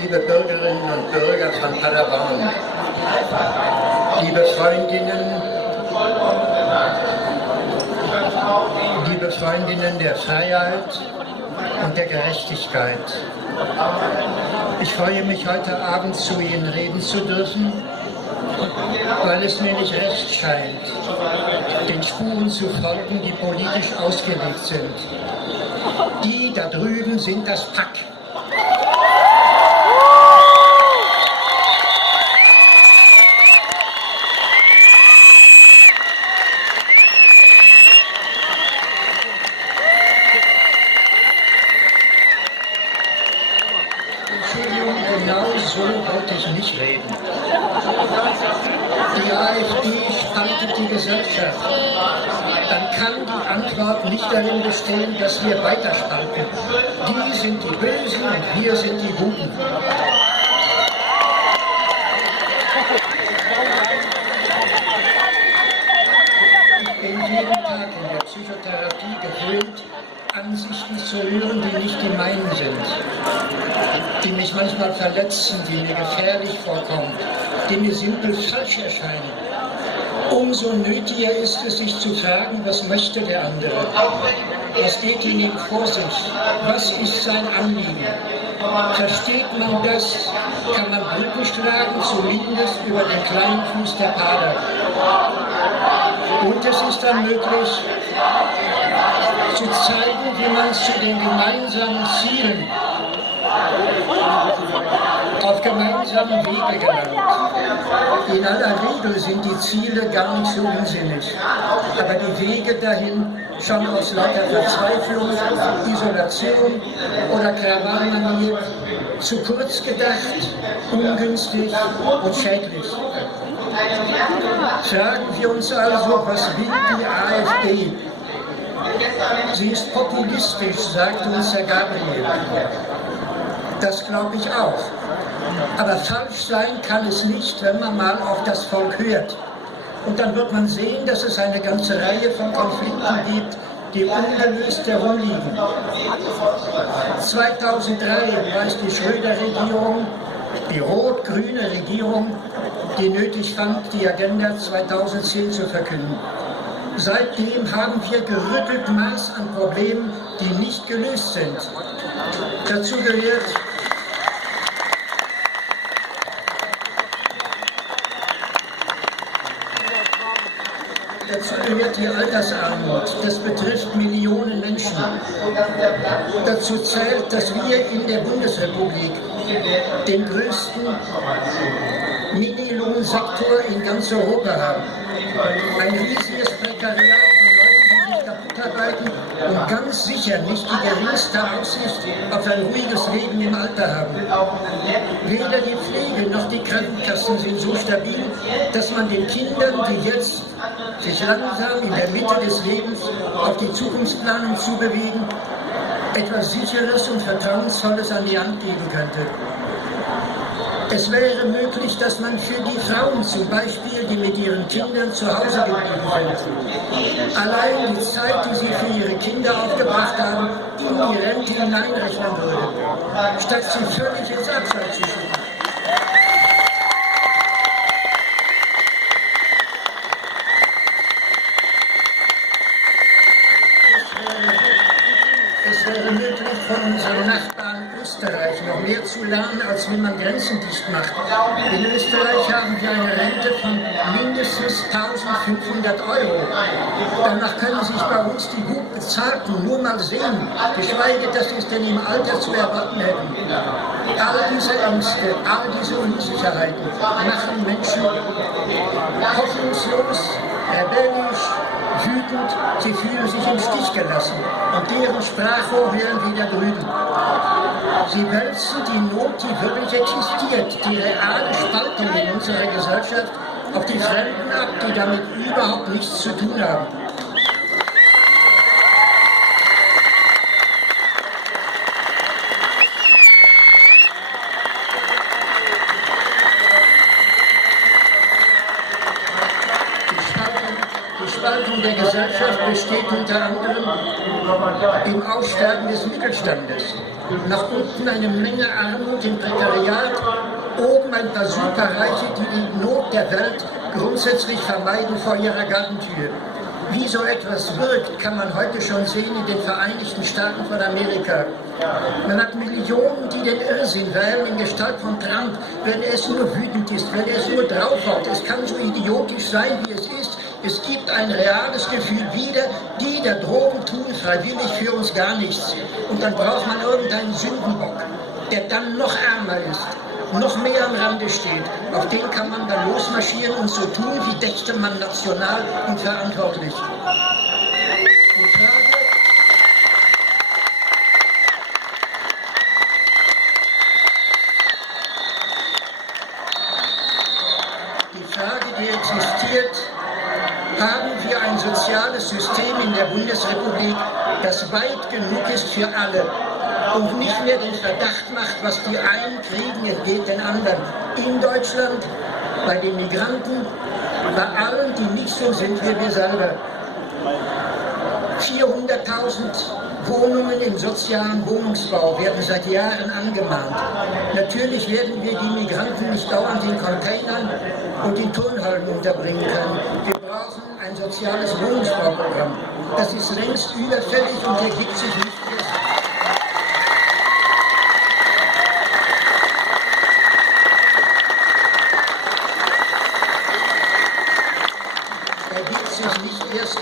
liebe Bürgerinnen und Bürger von Paderborn, liebe Freundinnen der Freiheit und der Gerechtigkeit. Ich freue mich, heute Abend zu Ihnen reden zu dürfen, weil es mir nicht recht scheint, den Spuren zu folgen, die politisch ausgelegt sind. Die da drüben sind das Pack. Genau so wollte ich nicht reden. Die AfD spaltet die Gesellschaft. Dann kann die Antwort nicht darin bestehen, dass wir weiterspalten. Die sind die Bösen und wir sind die Guten. Ich bin jeden Tag in der Psychotherapie gewöhnt, Ansichten zu hören, die nicht die meinen sind, die mich manchmal verletzen, die mir gefährlich vorkommen, die mir simpel falsch erscheinen. Umso nötiger ist es, sich zu fragen, was möchte der andere? Was geht in ihm vor sich? Was ist sein Anliegen? Versteht man das? Kann man Brücken schlagen, zumindest über den kleinen Fuß der Pader. Und es ist dann möglich, zu zeigen, wie man zu den gemeinsamen Zielen auf gemeinsamen Wege gelangt. In aller Regel sind die Ziele gar nicht so unsinnig, aber die Wege dahin schon aus lauter Verzweiflung, Isolation oder Krawallmanier zu kurz gedacht, ungünstig und schädlich. Fragen wir uns also, was will die AfD? Sie ist populistisch, sagt uns Herr Gabriel. Das glaube ich auch. Aber falsch sein kann es nicht, wenn man mal auf das Volk hört. Und dann wird man sehen, dass es eine ganze Reihe von Konflikten gibt, die ungelöst herumliegen. 2003 war es die Schröder-Regierung, die rot-grüne Regierung, die nötig fand, die Agenda 2010 zu verkünden. Seitdem haben wir gerüttelt Maß an Problemen, die nicht gelöst sind. Dazu gehört die Altersarmut. Das betrifft Millionen Menschen. Dazu zählt, dass wir in der Bundesrepublik den größten Minilohnsektor in ganz Europa haben. Ein riesiges Prekariat von Leuten, die sich kaputt arbeiten und ganz sicher nicht die geringste Aussicht auf ein ruhiges Leben im Alter haben. Weder die Pflege noch die Krankenkassen sind so stabil, dass man den Kindern, die jetzt sich langsam in der Mitte des Lebens auf die Zukunftsplanung zubewegen, etwas Sicheres und Vertrauensvolles an die Hand geben könnte. Es wäre möglich, dass man für die Frauen zum Beispiel, die mit ihren Kindern zu Hause geblieben sind, allein die Zeit, die sie für ihre Kinder aufgebracht haben, in die Rente hineinrechnen würde, statt sie völlig ins Abseits zu schieben. Es wäre möglich, von unserem Nachbarn Österreich noch mehr zu lernen, als wie man Grenzen dicht macht. In Österreich haben wir eine Rente von mindestens 1.500 €. Danach können sich bei uns die gut bezahlten nur mal sehen, geschweige, dass sie es denn im Alter zu erwarten hätten. All diese Ängste, all diese Unsicherheiten machen Menschen hoffnungslos, rebellisch, wütend, sie fühlen sich im Stich gelassen und deren Sprachrohr hören wieder drüben. Sie wälzen die Not, die wirklich existiert, die reale Spaltung in unserer Gesellschaft, auf die Fremden ab, die damit überhaupt nichts zu tun haben. Die Spaltung der Gesellschaft besteht unter anderem im Aussterben des Mittelstandes. Nach unten eine Menge Armut im Prekariat, oben ein paar Superreiche, die die Not der Welt grundsätzlich vermeiden vor ihrer Gartentür. Wie so etwas wirkt, kann man heute schon sehen in den Vereinigten Staaten von Amerika. Man hat Millionen, die den Irrsinn wählen in Gestalt von Trump, wenn er es nur wütend ist, wenn er es nur draufhaut. Es kann so idiotisch sein, wie es ist. Es gibt ein reales Gefühl wieder, die da droben tun freiwillig für uns gar nichts. Und dann braucht man irgendeinen Sündenbock, der dann noch ärmer ist, noch mehr am Rande steht. Auf den kann man dann losmarschieren und so tun, wie dächte man national und verantwortlich. Die Frage, die existiert, haben wir ein soziales System in der Bundesrepublik, das weit genug ist für alle und nicht mehr den Verdacht macht, was die einen kriegen, entgeht den anderen. In Deutschland, bei den Migranten, bei allen, die nicht so sind wie wir selber. 400.000 Wohnungen im sozialen Wohnungsbau werden seit Jahren angemahnt. Natürlich werden wir die Migranten nicht dauernd in Containern und in Turnhallen unterbringen können. Wir brauchen ein soziales Wohnungsbauprogramm. Das ist längst überfällig und ergibt sich nicht erst.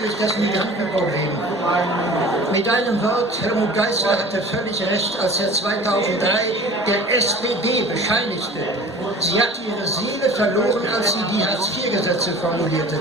Durch das Migrantenproblem. Mit einem Wort, Helmut Geisler hatte völlig recht, als er 2003 der SPD bescheinigte, sie hat ihre Seele verloren, als sie die Hartz-IV-Gesetze formulierte.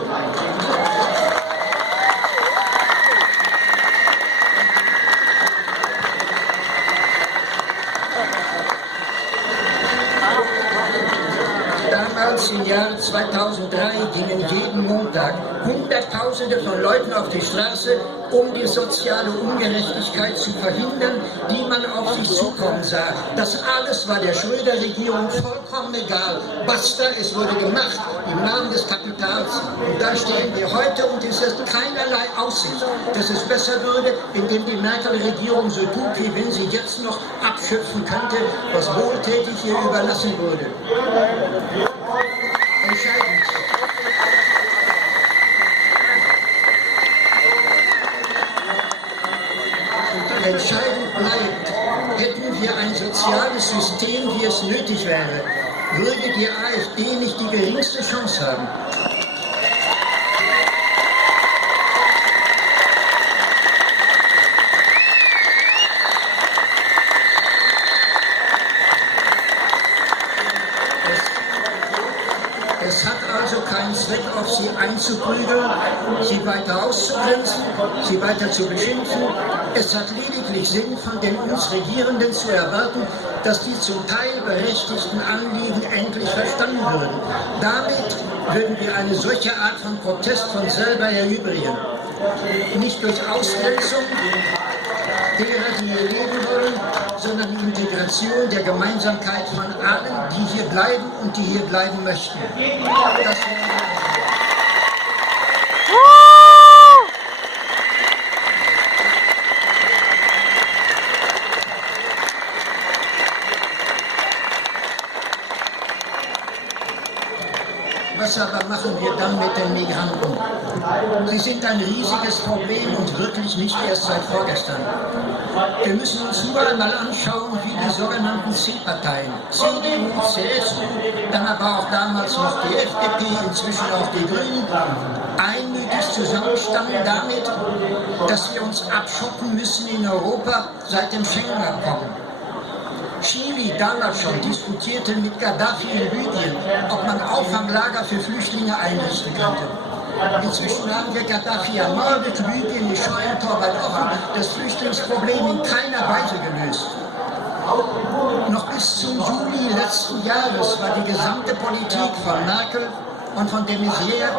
Damals im Jahr 2003 gingen jeden Montag Hunderttausende von Leuten auf die Straße, um die soziale Ungerechtigkeit zu verhindern, die man auf sich zukommen sah. Das alles war der Schröder-Regierung vollkommen egal. Basta, es wurde gemacht im Namen des Kapitals. Und da stehen wir heute und es ist keinerlei Aussicht, dass es besser würde, indem die Merkel-Regierung so tut, wie wenn sie jetzt noch abschöpfen könnte, was wohltätig ihr überlassen wurde. Entscheidend bleibt, hätten wir ein soziales System, wie es nötig wäre, würde die AfD nicht die geringste Chance haben. Es hat also keinen Zweck, auf sie einzuprügeln, sie weiter auszugrenzen, sie weiter zu beschimpfen. Es hat lediglich Sinn, von den uns Regierenden zu erwarten, dass die zum Teil berechtigten Anliegen endlich verstanden würden. Damit würden wir eine solche Art von Protest von selber erübrigen. Nicht durch Ausgrenzung derer, die hier leben wollen, sondern die Integration der Gemeinsamkeit von allen, die hier bleiben und die hier bleiben möchten. Das Was aber machen wir dann mit den Migranten? Sie sind ein riesiges Problem und wirklich nicht erst seit vorgestern. Wir müssen uns nur einmal anschauen, wie die sogenannten C-Parteien, CDU, CSU, dann aber auch damals noch die FDP, inzwischen auch die Grünen, einmütig zusammenstanden damit, dass wir uns abschotten müssen in Europa seit dem Schengen-Abkommen. Chile damals schon diskutierte mit Gaddafi in Libyen, ob man Auffanglager für Flüchtlinge einrichten könnte. Inzwischen haben wir Gaddafi ermordet, Libyen ist Scheunentor weit offen, das Flüchtlingsproblem in keiner Weise gelöst. Noch bis zum Juli letzten Jahres war die gesamte Politik von Merkel und von de Maizière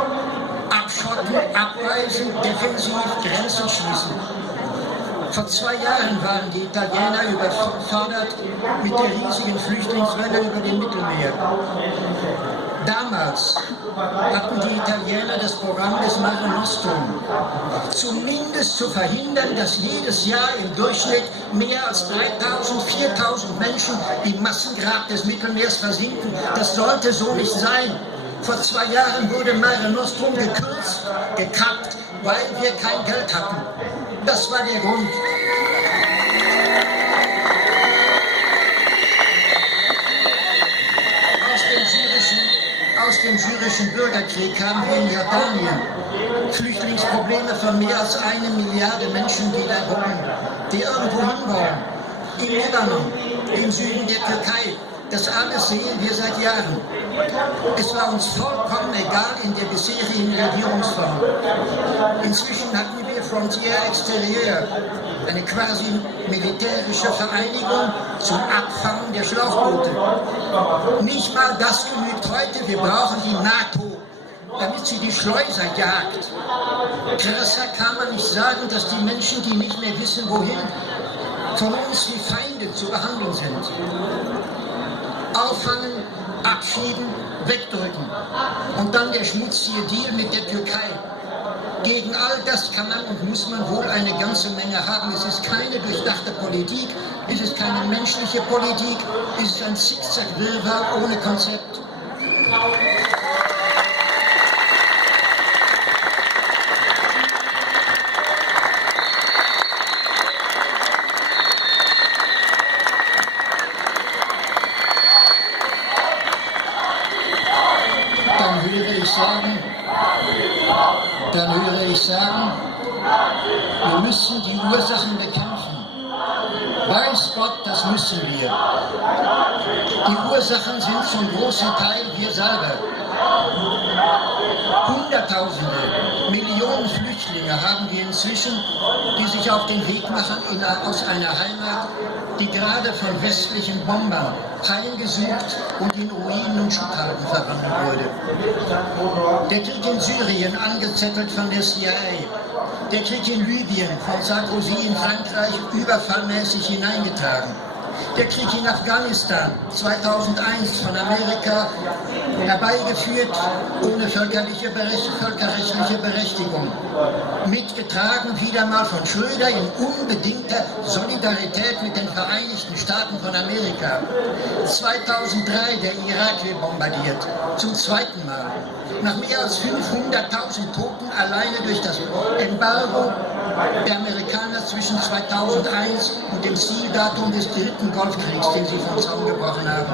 abschotten, abweisen, defensiv, Grenzen schließen. Vor 2 Jahren waren die Italiener überfordert mit der riesigen Flüchtlingswelle über dem Mittelmeer. Damals hatten die Italiener das Programm des Mare Nostrum, zumindest zu verhindern, dass jedes Jahr im Durchschnitt mehr als 3.000, 4.000 Menschen im Massengrab des Mittelmeers versinken. Das sollte so nicht sein. Vor 2 Jahren wurde Mare Nostrum gekürzt, gekappt, weil wir kein Geld hatten. Das war der Grund. Aus dem syrischen Bürgerkrieg haben wir in Jordanien Flüchtlingsprobleme von mehr als 1 Milliarde Menschen, die da wohnen, die irgendwo hinwollen. Im Libanon, im Süden der Türkei. Das alles sehen wir seit Jahren. Es war uns vollkommen egal in der bisherigen Regierungsform. Inzwischen hatten wir Frontier Exterieur, eine quasi militärische Vereinigung zum Abfangen der Schlauchboote. Nicht mal das genügt heute, wir brauchen die NATO, damit sie die Schleuser jagt. Krasser kann man nicht sagen, dass die Menschen, die nicht mehr wissen, wohin, von uns wie Feinde zu behandeln sind. Auffangen, abschieben, wegdrücken. Und dann der schmutzige Deal mit der Türkei. Gegen all das kann man und muss man wohl eine ganze Menge haben. Es ist keine durchdachte Politik, es ist keine menschliche Politik, es ist ein Zickzack-Wirrwarr ohne Konzept. Dann höre ich sagen, wir müssen die Ursachen bekämpfen. Weiß Gott, das müssen wir. Die Ursachen sind zum großen Teil wir selber. Hunderttausende, Millionen Flüchtlinge haben wir inzwischen, die sich auf den Weg machen aus einer Heimat, die gerade von westlichen Bombern heimgesucht und in Ruinen und Schubhalden verwandelt wurde. Der Krieg in Syrien, angezettelt von der CIA. Der Krieg in Libyen, von Sarkozy in Frankreich überfallmäßig hineingetragen. Der Krieg in Afghanistan 2001 von Amerika herbeigeführt, ohne völkerrechtliche Berechtigung. Mitgetragen wieder mal von Schröder in unbedingter Solidarität mit den Vereinigten Staaten von Amerika. 2003 der Irak wird bombardiert, zum 2. Mal. Nach mehr als 500.000 Toten alleine durch das Embargo der Amerikaner zwischen 2001 und dem Zieldatum des 3. Golfkriegs, den sie vom Zaun gebrochen haben.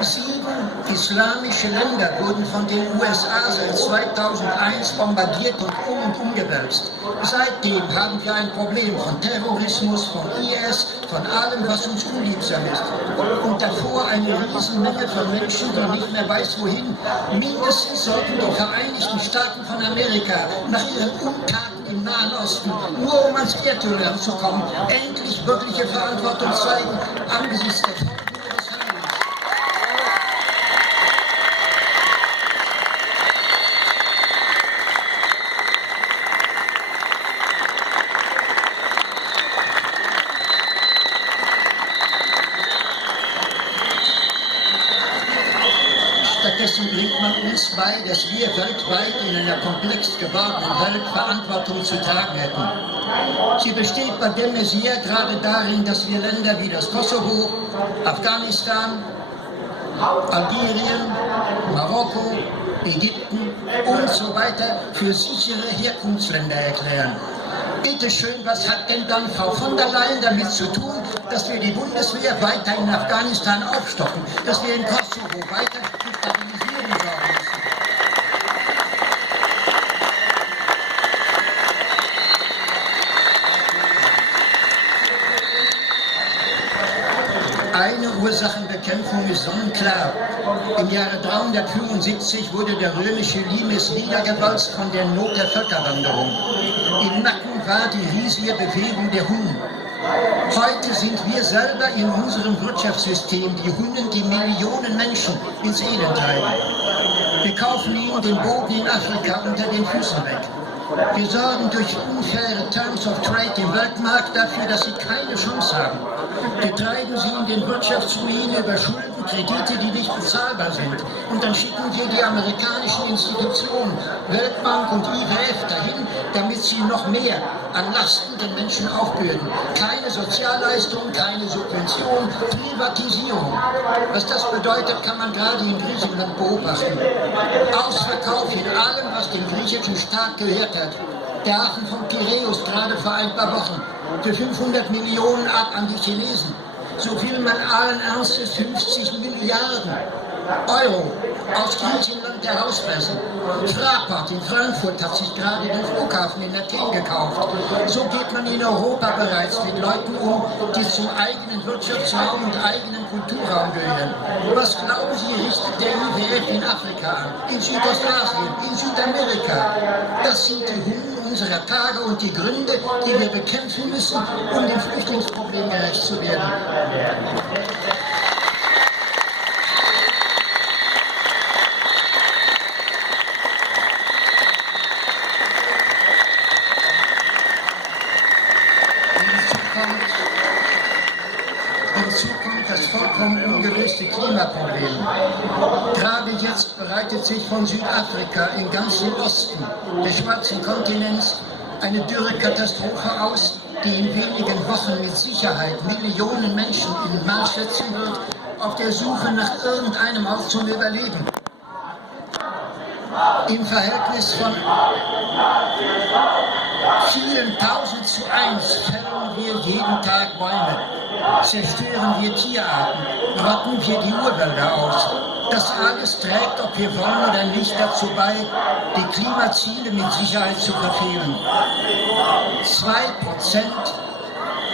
7 islamische Länder wurden von den USA seit 2001 bombardiert und umgewälzt. Seitdem haben wir ein Problem von Terrorismus, von IS, von allem, was uns unliebsam ist. Und davor eine Riesenmenge von Menschen, die nicht mehr weiß, wohin. Mindestens sollten die Vereinigten Staaten von Amerika nach ihren Untaten im Nahen Osten, nur um ans Erdöl ranzukommen, endlich wirkliche Verantwortung zeigen angesichts der Folgen ihres Handelns. Stattdessen bringt man uns bei, dass wir weltweit in einer komplex gewordenen Welt Verantwortung zu tragen hätten. Sie besteht bei der Messier gerade darin, dass wir Länder wie das Kosovo, Afghanistan, Algerien, Marokko, Ägypten und so weiter für sichere Herkunftsländer erklären. Bitte schön, was hat denn dann Frau von der Leyen damit zu tun, dass wir die Bundeswehr weiter in Afghanistan aufstocken, dass wir in Kosovo weiter für Stabilisierung sorgen müssen? Eine Ursachenbekämpfung ist sonnenklar. Im Jahre 375 wurde der römische Limes niedergewalzt von der Not der Völkerwanderung. Im Nacken war die riesige Bewegung der Hunnen. Heute sind wir selber in unserem Wirtschaftssystem die Hunnen, die Millionen Menschen ins Elend treiben. Wir kaufen ihnen den Boden in Afrika unter den Füßen weg. Wir sorgen durch unfaire Terms of Trade im Weltmarkt dafür, dass sie keine Chance haben. Wir treiben sie in den Wirtschaftsruin über Schulden, Kredite, die nicht bezahlbar sind. Und dann schicken wir die amerikanischen Institutionen, Weltbank und IWF dahin, damit sie noch mehr an Lasten den Menschen aufbürden. Keine Sozialleistungen, keine Subvention, Privatisierung. Was das bedeutet, kann man gerade in Griechenland beobachten. Ausverkauf in allem, was dem griechischen Staat gehört hat. Der Hafen von Piräus gerade vor ein paar Wochen für 500 Millionen ab an die Chinesen. So will man allen Ernstes 50 Milliarden Euro aus Griechenland herauspressen. Fraport in Frankfurt hat sich gerade den Flughafen in Athen gekauft. So geht man in Europa bereits mit Leuten um, die zum eigenen Wirtschaftsraum und eigenen Kulturraum gehören. Was glauben Sie, richtet der IWF in Afrika an, in Südostasien, in Südamerika? Das sind die Hunden unserer Tage und die Gründe, die wir bekämpfen müssen, um dem Flüchtlingsproblem gerecht zu werden. Hinzu kommt das vollkommen ungelöste Klimaproblem. Gerade jetzt bereitet sich von Südafrika im ganzen Osten des schwarzen Kontinents eine Dürrekatastrophe aus, die in wenigen Wochen mit Sicherheit Millionen Menschen in Marsch setzen wird, auf der Suche nach irgendeinem Ort zum Überleben. Im Verhältnis von vielen 1000:1 fällen wir jeden Tag Bäume, zerstören wir Tierarten, rotten wir die Urwälder aus. Das alles trägt, ob wir wollen oder nicht, dazu bei, die Klimaziele mit Sicherheit zu verfehlen. 2%,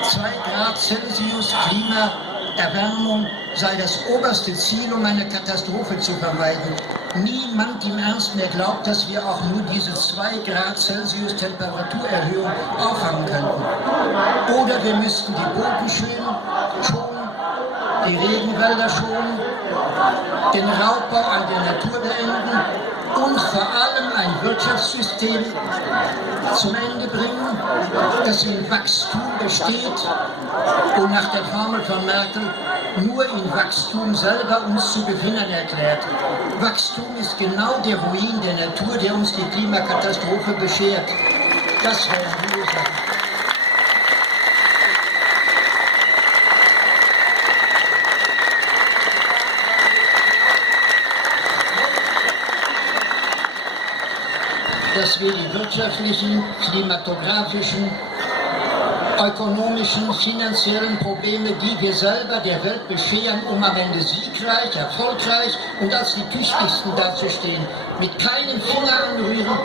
2 Grad Celsius Klimaerwärmung sei das oberste Ziel, um eine Katastrophe zu vermeiden. Niemand im Ernst mehr glaubt, dass wir auch nur diese 2 Grad Celsius Temperaturerhöhung auffangen könnten. Oder wir müssten die Boden schonen, die Regenwälder schonen, den Raubbau an der Natur beenden und vor allem ein Wirtschaftssystem zum Ende bringen, das in Wachstum besteht und nach der Formel von Merkel nur in Wachstum selber uns zu gewinnen erklärt. Wachstum ist genau der Ruin der Natur, der uns die Klimakatastrophe beschert. Das wären die Ursachen. Dass wir die wirtschaftlichen, klimatografischen, ökonomischen, finanziellen Probleme, die wir selber der Welt bescheren, um am Ende siegreich, erfolgreich und als die tüchtigsten dazustehen, mit keinem Finger anrühren,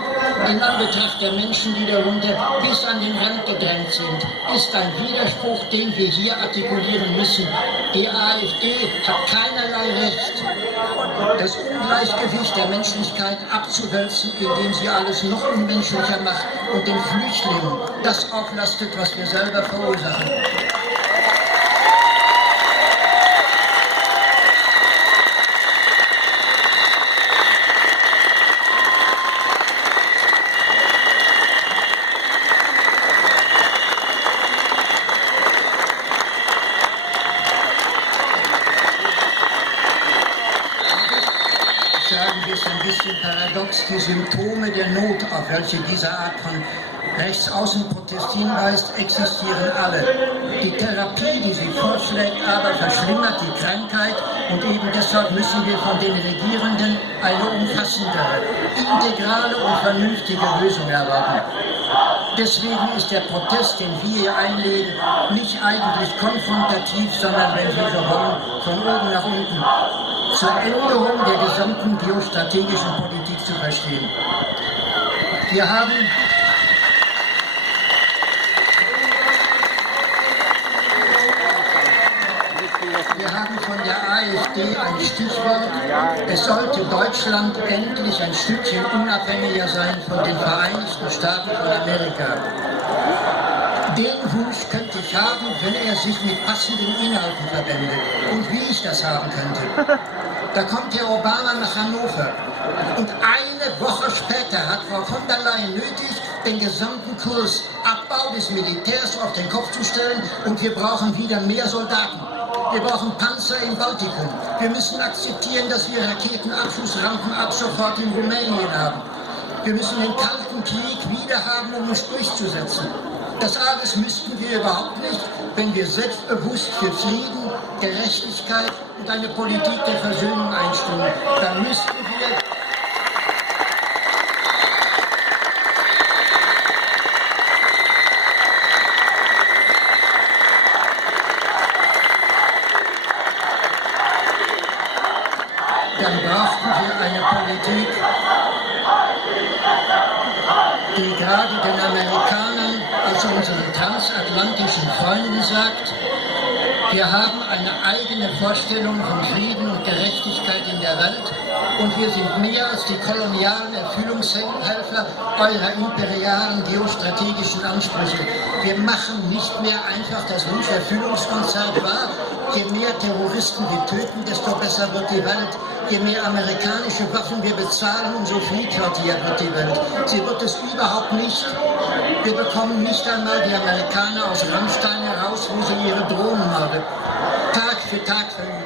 in Anbetracht der Menschen, die darunter bis an den Rand gedrängt sind, ist ein Widerspruch, den wir hier artikulieren müssen. Die AfD hat keinerlei Recht, das Ungleichgewicht der Menschlichkeit abzuwälzen, indem sie alles noch unmenschlicher macht und den Flüchtlingen das auflastet, was wir selber verursachen. Sagen wir es ein bisschen paradox, die Symptome der Not, auf welche diese Art von Rechtsaußenprotest hinweist, existieren alle. Die Therapie, die sie vorschlägt, aber verschlimmert die Krankheit und eben deshalb müssen wir von den Regierenden eine umfassendere, integrale und vernünftige Lösung erwarten. Deswegen ist der Protest, den wir hier einlegen, nicht eigentlich konfrontativ, sondern, wenn Sie so wollen, von oben nach unten zur Änderung der gesamten geostrategischen Politik zu verstehen. Wir haben von der AfD ein Stichwort. Es sollte Deutschland endlich ein Stückchen unabhängiger sein von den Vereinigten Staaten von Amerika. Den Wunsch könnte ich haben, wenn er sich mit passenden Inhalten verbindet. Und wie ich das haben könnte. Da kommt Herr Obama nach Hannover. Und eine Woche später hat Frau von der Leyen nötig, den gesamten Kurs Abbau des Militärs auf den Kopf zu stellen und wir brauchen wieder mehr Soldaten. Wir brauchen Panzer im Baltikum. Wir müssen akzeptieren, dass wir Raketenabschussrampen ab sofort in Rumänien haben. Wir müssen den Kalten Krieg wieder haben, um uns durchzusetzen. Das alles müssten wir überhaupt nicht, wenn wir selbstbewusst für Frieden, Gerechtigkeit und eine Politik der Versöhnung einstehen. Dann müssten wir eine Politik, die gerade den Amerikanern, also unseren transatlantischen Freunden, sagt, wir haben eine eigene Vorstellung von Frieden und Gerechtigkeit in der Welt und wir sind mehr als die kolonialen Erfüllungshelfer eurer imperialen geostrategischen Ansprüche. Wir machen nicht mehr einfach das Wunscherfüllungskonzert wahr. Je mehr Terroristen wir töten, desto besser wird die Welt. Je mehr amerikanische Waffen wir bezahlen, umso friedfertiger wird die Welt. Sie wird es überhaupt nicht. Wir bekommen nicht einmal die Amerikaner aus Rammstein heraus, wo sie ihre Drohnenmorde Tag für Tag verüben.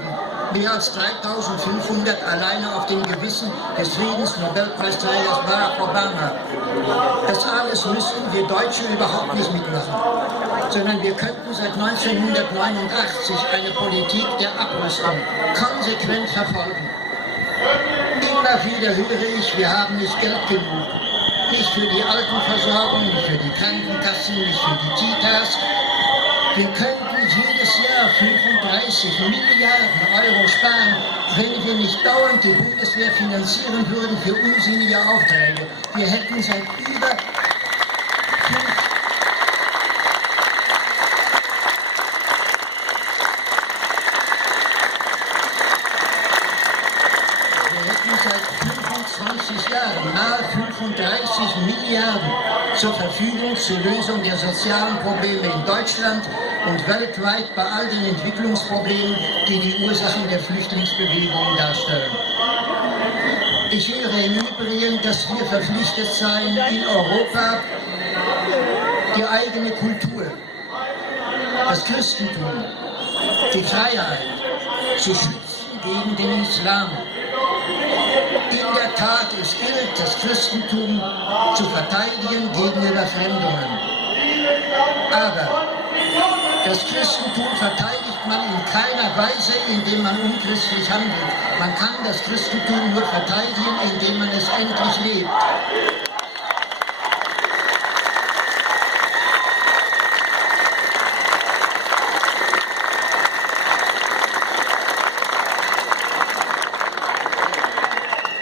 Mehr als 3500 alleine auf dem Gewissen des Friedensnobelpreisträgers Barack Obama. Das alles müssten wir Deutsche überhaupt nicht mitmachen, sondern wir könnten seit 1989 eine Politik der Abrüstung konsequent verfolgen. Immer wieder höre ich, wir haben nicht Geld genug. Nicht für die Altenversorgung, nicht für die Krankenkassen, nicht für die Kitas. Wir könnten jedes Jahr 35 Milliarden Euro sparen, wenn wir nicht dauernd die Bundeswehr finanzieren würden für unsinnige Aufträge. Wir hätten seit über 25 Jahren mal 35 Milliarden zur Verfügung zur Lösung der sozialen Probleme in Deutschland und weltweit bei all den Entwicklungsproblemen, die die Ursachen der Flüchtlingsbewegungen darstellen. Ich höre im Übrigen, dass wir verpflichtet seien, in Europa die eigene Kultur, das Christentum, die Freiheit zu schützen gegen den Islam. In der Tat, es gilt, das Christentum zu verteidigen gegenüber Fremdungen. Aber das Christentum verteidigt man in keiner Weise, indem man unchristlich handelt. Man kann das Christentum nur verteidigen, indem man es endlich lebt.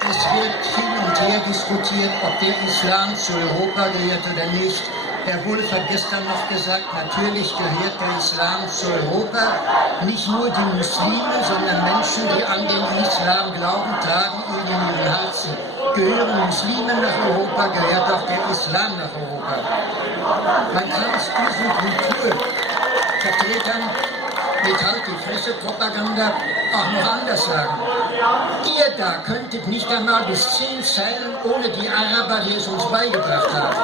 Es wird hin und her diskutiert, ob der Islam zu Europa gehört oder nicht. Herr Wulff hat gestern noch gesagt, natürlich gehört der Islam zu Europa. Nicht nur die Muslime, sondern Menschen, die an den Islam glauben, tragen ihn in ihren Herzen. Gehören Muslime nach Europa, gehört auch der Islam nach Europa. Man kann es diesen Kulturvertretern mit Halt die Fresse-Propaganda auch noch anders sagen. Ihr da könntet nicht einmal bis 10 Zeilen ohne die Araber, die es uns beigebracht haben.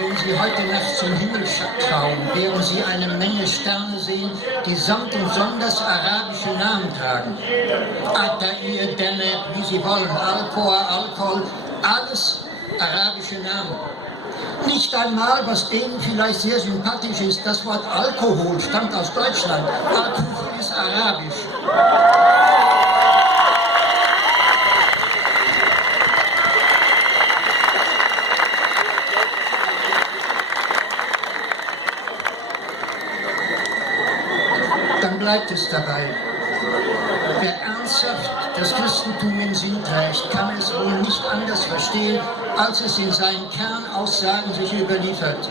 Wenn Sie heute Nacht zum Himmel schauen, werden Sie eine Menge Sterne sehen, die samt und sonders arabische Namen tragen. Atair, Deneb, wie Sie wollen, Alkoa, Alkohol, alles arabische Namen. Nicht einmal, was denen vielleicht sehr sympathisch ist, das Wort Alkohol stammt aus Deutschland. Alkohol ist arabisch. Dann bleibt es dabei. Wer ernsthaft das Christentum im Sinn trägt, kann es wohl nicht anders verstehen, als es in seinen Kernaussagen sich überliefert.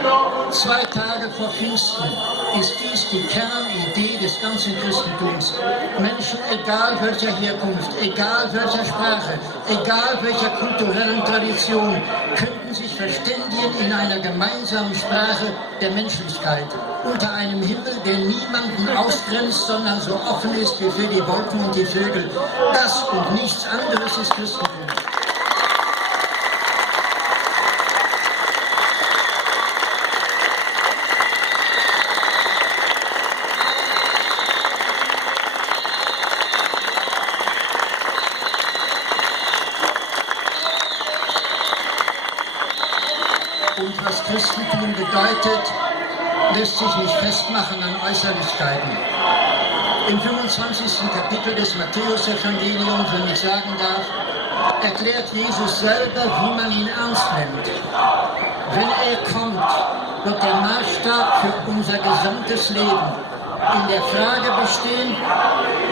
2 Tage vor Pfingsten ist dies die Kernidee des ganzen Christentums. Menschen, egal welcher Herkunft, egal welcher Sprache, egal welcher kulturellen Tradition, könnten sich verständigen in einer gemeinsamen Sprache der Menschlichkeit. Unter einem Himmel, der niemanden ausgrenzt, sondern so offen ist wie für die Wolken und die Vögel. Das und nichts anderes ist Christentum. Und was Christentum bedeutet, lässt sich nicht festmachen an Äußerlichkeiten. Im 25. Kapitel des Matthäus-Evangeliums, wenn ich sagen darf, erklärt Jesus selber, wie man ihn ernst nimmt. Wenn er kommt, wird der Maßstab für unser gesamtes Leben in der Frage bestehen,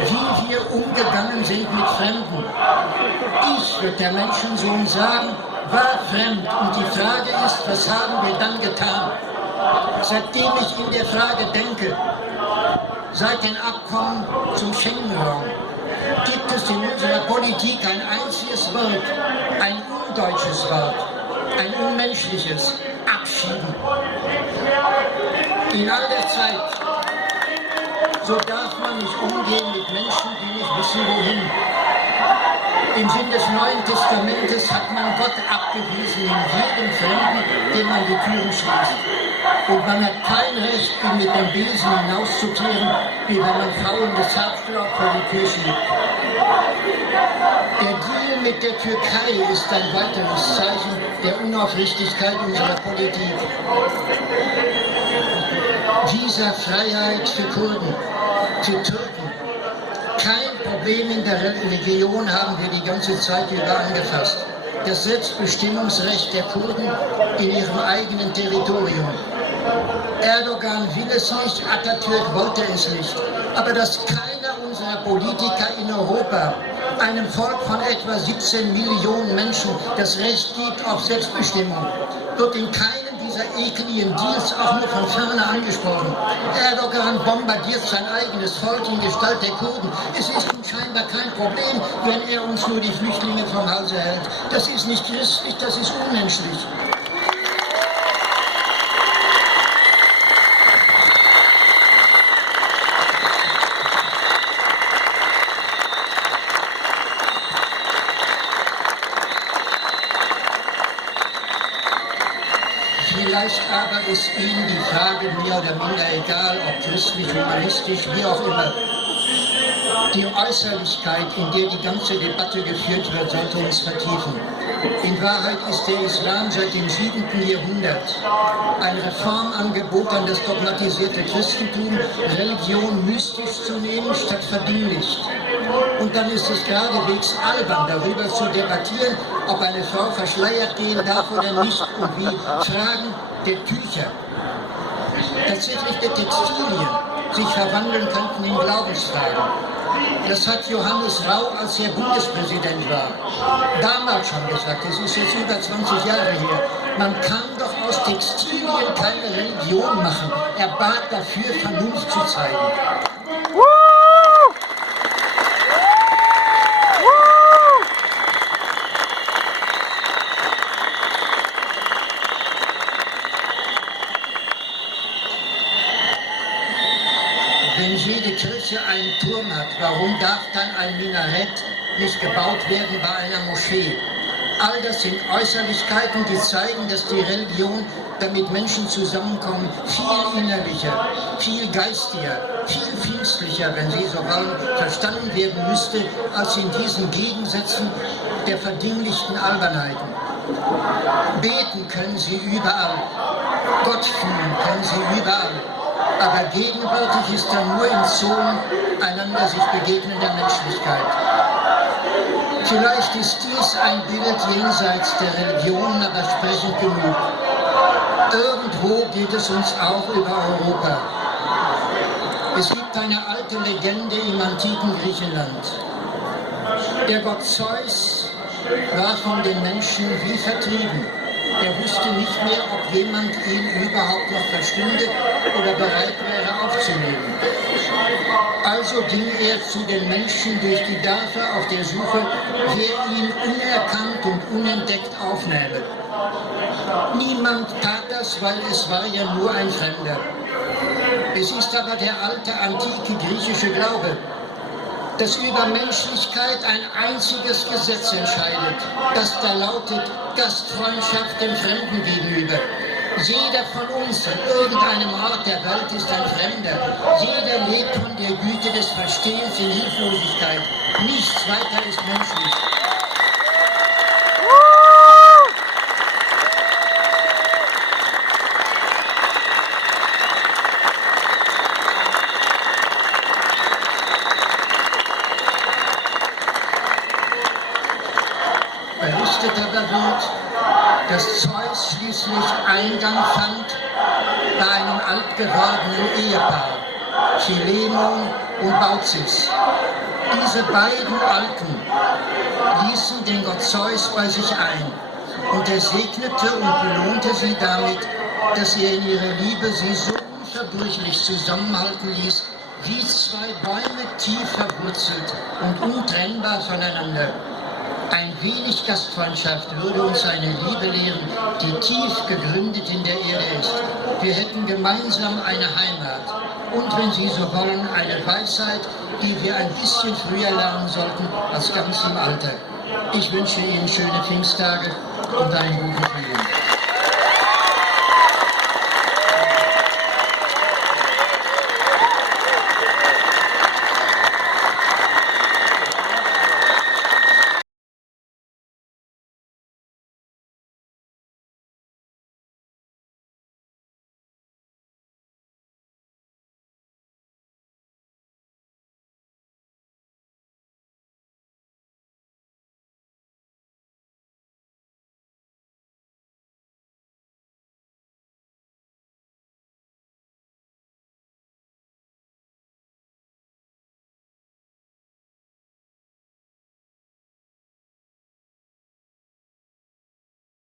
wie wir umgegangen sind mit Fremden. Ich, wird der Menschensohn sagen, war fremd, und die Frage ist, was haben wir dann getan? Seitdem ich in der Frage denke, seit den Abkommen zum Schengen-Raum, gibt es in unserer Politik ein einziges Wort, ein undeutsches Wort, ein unmenschliches, Abschieben. In all der Zeit, so darf man nicht umgehen mit Menschen, die nicht wissen, wohin. Im Sinn des Neuen Testamentes hat man Gott abgewiesen in jedem Fremden, dem man die Türen schließt. Und man hat kein Recht, ihn mit dem Besen hinauszukehren, wie wenn man faulendes Herbstlaub vor die Tür schiebt. Der Deal mit der Türkei ist ein weiteres Zeichen der Unaufrichtigkeit unserer Politik. Visafreiheit für Kurden, für Türken. Kein Problem in der Religion haben wir die ganze Zeit über angefasst. Das Selbstbestimmungsrecht der Kurden in ihrem eigenen Territorium. Erdogan will es nicht, Atatürk wollte es nicht. Aber dass keiner unserer Politiker in Europa einem Volk von etwa 17 Millionen Menschen das Recht gibt auf Selbstbestimmung, wird in keinem dieser ekligen Deals auch nur von ferne angesprochen. Erdogan bombardiert sein eigenes Volk in Gestalt der Kurden. Es ist ihm scheinbar kein Problem, wenn er uns nur die Flüchtlinge vom Hause hält. Das ist nicht christlich, das ist unmenschlich. Vielleicht aber ist Ihnen die Frage mehr oder minder egal, ob christlich, humanistisch, wie auch immer. Die Äußerlichkeit, in der die ganze Debatte geführt wird, sollte uns vertiefen. In Wahrheit ist der Islam seit dem 7. Jahrhundert ein Reformangebot an das dogmatisierte Christentum, Religion mystisch zu nehmen, statt verdinglicht. Und dann ist es geradewegs albern, darüber zu debattieren, ob eine Frau verschleiert gehen darf oder nicht und wie Tragen der Tücher, tatsächlich der Textilien, sich verwandeln könnten in Glaubensfragen. Das hat Johannes Rau, als er Bundespräsident war, damals schon gesagt, das ist jetzt über 20 Jahre her, man kann doch aus Textilien keine Religion machen. Er bat dafür, Vernunft zu zeigen. Wenn jede Kirche einen Turm hat, warum darf dann ein Minarett nicht gebaut werden bei einer Moschee? All das sind Äußerlichkeiten, die zeigen, dass die Religion, damit Menschen zusammenkommen, viel innerlicher, viel geistiger, viel pfingstlicher, wenn Sie so wollen, verstanden werden müsste, als in diesen Gegensätzen der verdinglichten Albernheiten. Beten können Sie überall, Gott fühlen können Sie überall. Aber gegenwärtig ist er nur in Zonen einander sich begegnender Menschlichkeit. Vielleicht ist dies ein Bild jenseits der Religionen, aber sprechend genug. Irgendwo geht es uns auch über Europa. Es gibt eine alte Legende im antiken Griechenland. Der Gott Zeus war von den Menschen wie vertrieben. Er wusste nicht mehr, ob jemand ihn überhaupt noch verstünde oder bereit wäre aufzunehmen. Also ging er zu den Menschen durch die Dörfer auf der Suche, wer ihn unerkannt und unentdeckt aufnähme. Niemand tat das, weil es war ja nur ein Fremder. Es ist aber der alte, antike griechische Glaube, dass über Menschlichkeit ein einziges Gesetz entscheidet, das da lautet Gastfreundschaft dem Fremden gegenüber. Jeder von uns an irgendeinem Ort der Welt ist ein Fremder. Jeder lebt von der Güte des Verstehens in Hilflosigkeit. Nichts weiter ist menschlich. Berichtet aber wird, dass Zeus schließlich Eingang fand bei einem alt gewordenen Ehepaar, Philemon und Baucis. Diese beiden Alten ließen den Gott Zeus bei sich ein und er segnete und belohnte sie damit, dass er in ihrer Liebe sie so unverbrüchlich zusammenhalten ließ, wie zwei Bäume tief verwurzelt und untrennbar voneinander. Ein wenig Gastfreundschaft würde uns eine Liebe lehren, die tief gegründet in der Erde ist. Wir hätten gemeinsam eine Heimat und, wenn Sie so wollen, eine Weisheit, die wir ein bisschen früher lernen sollten als ganz im Alter. Ich wünsche Ihnen schöne Pfingsttage und einen guten Frieden.